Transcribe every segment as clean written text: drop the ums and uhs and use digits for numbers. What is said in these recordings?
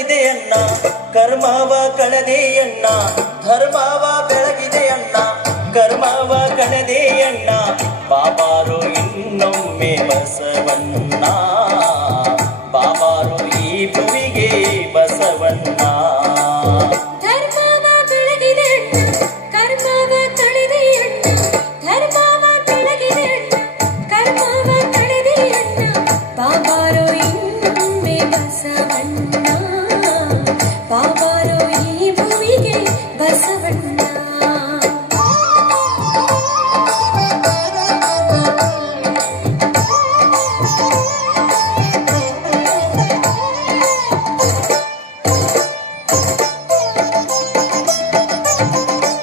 ಬೆಳಗಿದೆ ಅಣ್ಣ ಕರ್ಮವ ಕಳೆದೆ ಅಣ್ಣ ಧರ್ಮವ ಬೆಳಗಿದೆ ಅಣ್ಣ ಕರ್ಮವ ಕಳೆದೆ ಅಣ್ಣ ಬಾಬಾರು ಇನ್ನೊಮ್ಮೆ ಬಸವಣ್ಣ ಬಾಬಾರು ಈ ಭುವಿಗೆ ಬಸವಣ್ಣ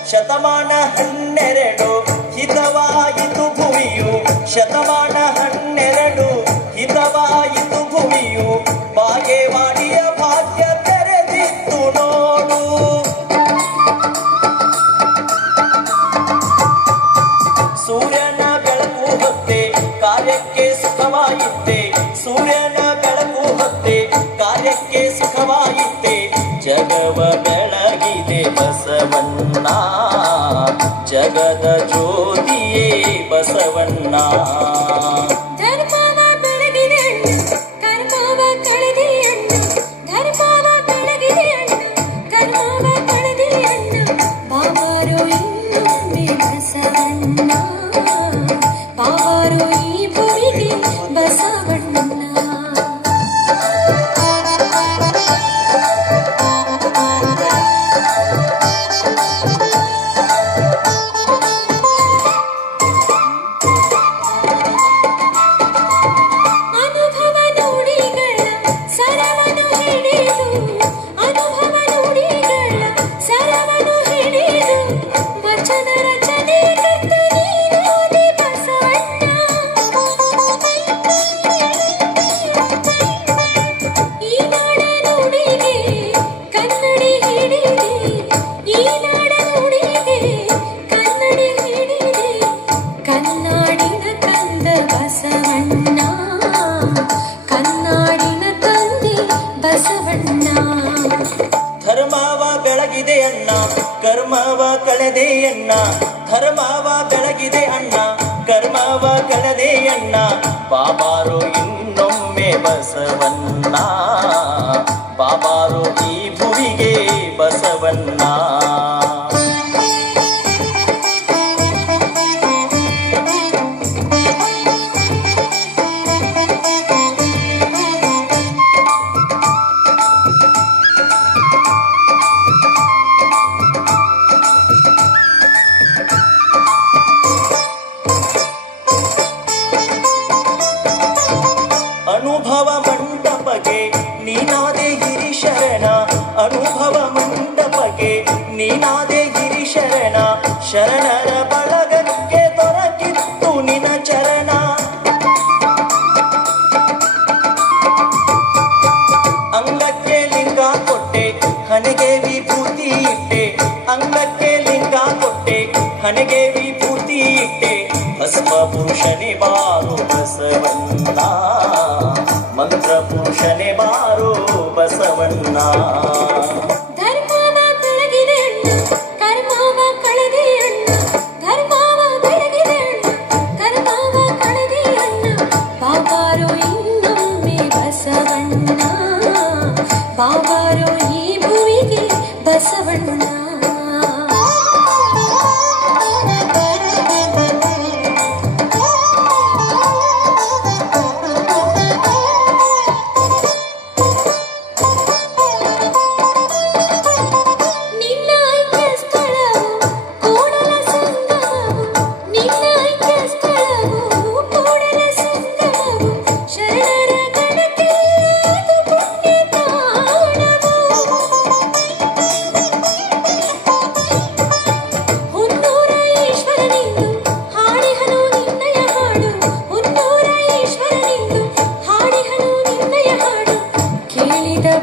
ಶತಮಾನ 12 ಹಿತವಾಯಿತು ಭುವಿಯು ಶತಮಾನ 12 ಹಿತವಾಯಿತು ಭುವಿಯು ಬಾಗೇವಾಡಿಯ ಭಾಗ್ಯ ತೆರೆದಿತ್ತು ನೋಡು ಸೂರ್ಯನ ಬೆಳಕು ಹೊತ್ತೆ ಕಾರ್ಯಕ್ಕೆ ಸುಖವಾಯಿತೆ ಸೂರ್ಯನ ಬೆಳಕು ಹೊತ್ತೆ ಕಾರ್ಯಕ್ಕೆ ಸುಖವಾಯಿತೆ ಜಗವ ಬೆಳಗಿದೆ ಬಸವಣ್ಣ ಜಗದ ಜ್ಯೋತಿಯೇ ಬಸವಣ್ಣ ಧರ್ಮವ ಬೆಳಗಿದೆ ಕರ್ಮವ ಕಳೆದೆ ಧರ್ಮವ ಬೆಳಗಿದೆ ಕರ್ಮವ ಕಳೆದೆ ಬಾಬಾರು ಇನ್ನೊಮ್ಮೆ ಬಸವಣ್ಣ ಬಾಬಾರು ಈ ಭುವಿಗೆ ಬಸವಣ್ಣ ಧರ್ಮವ ಬೆಳಗಿದೆ ಅಣ್ಣ ಕರ್ಮವ ಕಳೆದೆ ಅಣ್ಣ ಧರ್ಮವ ಬೆಳಗಿದೆ ಅಣ್ಣ ಕರ್ಮವ ಕಳೆದೆ ಅಣ್ಣ ಬಾಬಾರು ಇನ್ನೊಮ್ಮೆ ಬಸವಣ್ಣ ಬಾಬಾರು ಈ ಭುವಿಗೆ ಬಸವಣ್ಣ ಅನುಭವ ಮಂಟಪಗೆ ನೀನಾದೆ ಗಿರಿಶರಣ ಅನುಭವ ಮಂಟಪಗೆ ನೀನಾದೆ ಗಿರಿಶರಣ ಶರಣರ ಬಳಗಕ್ಕೆ ದೊರಕಿತ್ತು ನಿನ ಚರಣ ಅಂಗಕ್ಕೆ ಲಿಂಗ ಕೊಟ್ಟೆ ಹಣೆಗೆ ವಿಭೂತಿ ಇಟ್ಟೆ ಅಂಗಕ್ಕೆ ಲಿಂಗ ಕೊಟ್ಟೆ ಹಣೆಗೆ ವಿಭೂತಿ ಇಟ್ಟೆ ಭಸ್ಮ ಪುರುಷನೇ ಬಾರು ಬಸವಣ್ಣ ಮಂತ್ರ ಪುರುಷನೇ ಬಾರು ಬಸವಣ್ಣ ಧರ್ಮವ ಬೆಳಗಿದೆ ಕರ್ಮವ ಕಳೆದೆ ಧರ್ಮವ ಬೆಳಗಿದೆ ಕರ್ಮವ ಕಳೆದೆ ಬಾಬಾರು ಇನ್ನೊಮ್ಮೆ ಬಸವಣ್ಣ ಬಾಬಾರು ಈ ಭುವಿಗೆ ಬಸವಣ್ಣ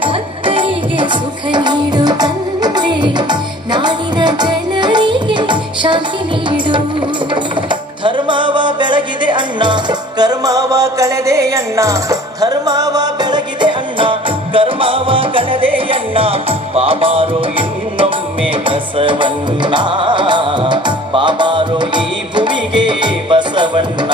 ಭಕ್ತರಿಗೆ ಸುಖ ನೀಡು ತಂದೆ ನಾಡಿನ ಜನರಿಗೆ ಶಾಂತಿ ನೀಡು ಧರ್ಮವ ಬೆಳಗಿದೆ ಅಣ್ಣ ಕರ್ಮವ ಕಳೆದೆ ಅಣ್ಣ ಧರ್ಮವ ಬೆಳಗಿದೆ ಅಣ್ಣ ಕರ್ಮವ ಕಳೆದೆಯಣ್ಣ ಬಾಬಾರೋ ಇನ್ನೊಮ್ಮೆ ಬಸವಣ್ಣ ಬಾಬಾರೋ ಈ ಭುವಿಗೆ ಬಸವಣ್ಣ